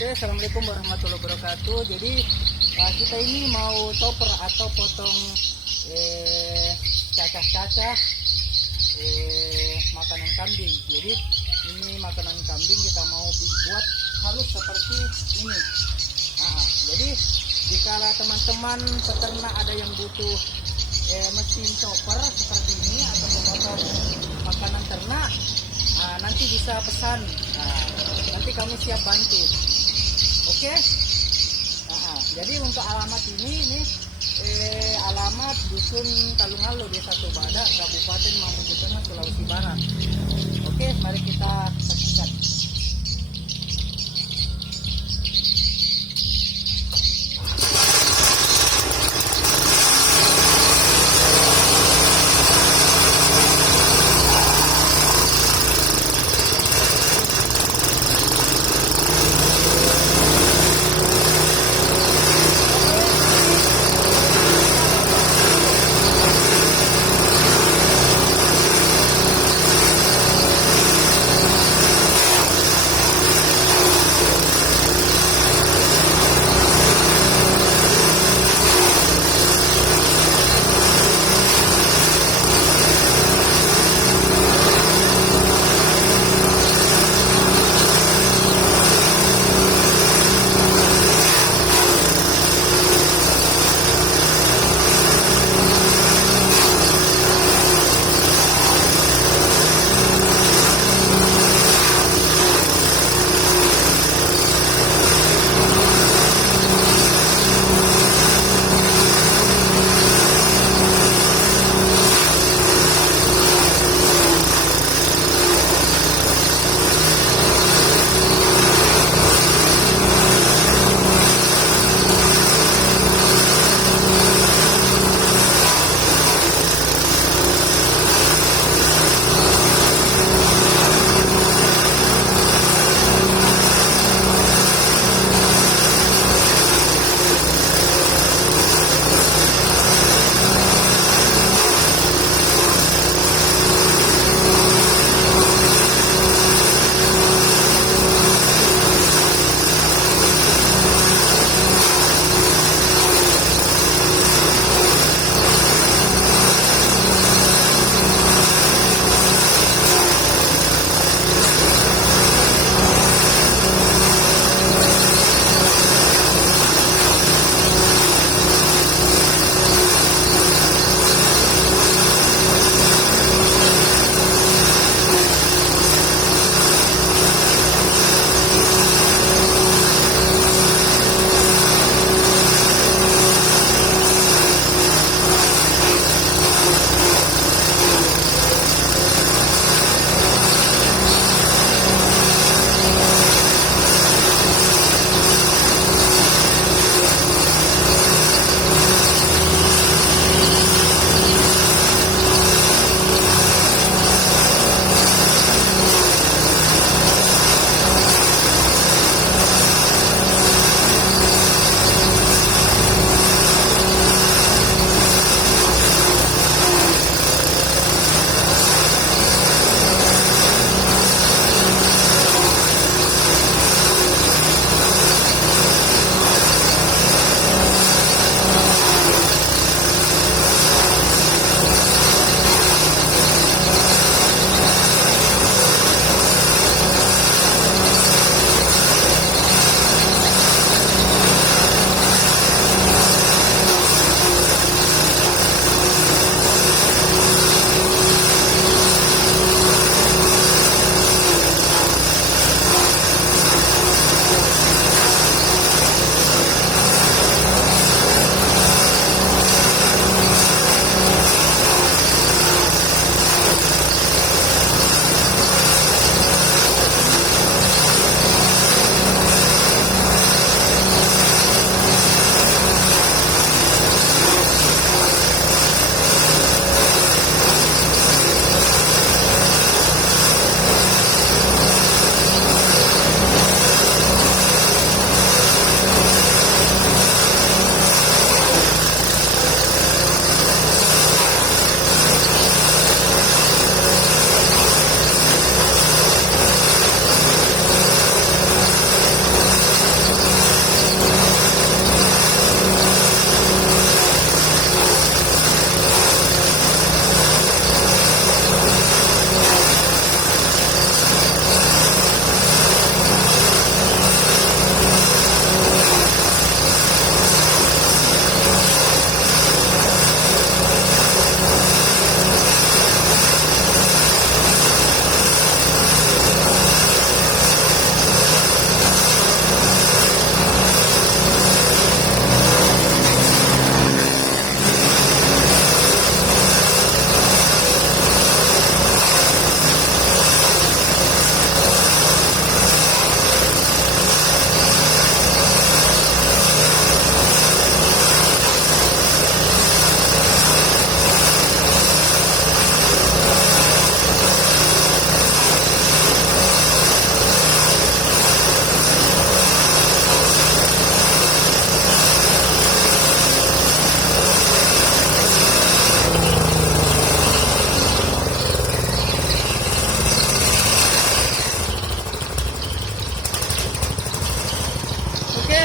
Oke, assalamualaikum warahmatullahi wabarakatuh. Jadi kita ini mau chopper atau potong cacah-cacah makanan kambing. Jadi ini makanan kambing kita mau buat halus seperti ini. Jadi jika teman-teman peternak ada yang butuh mesin chopper seperti ini atau memotong makanan ternak, nanti bisa pesan. Nanti kami siap bantu. Oke. Jadi untuk alamat ini alamat dusun Talungalo, Desa Tobada, Kabupaten Mamuju Tengah, Sulawesi Barat. Oke, mari kita saksikan.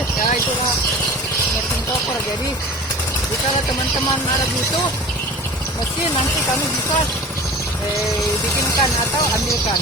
ya itulah mesin koper. Jadi jika teman-teman ada butuh mesin, nanti kami bisa bikinkan atau ambilkan.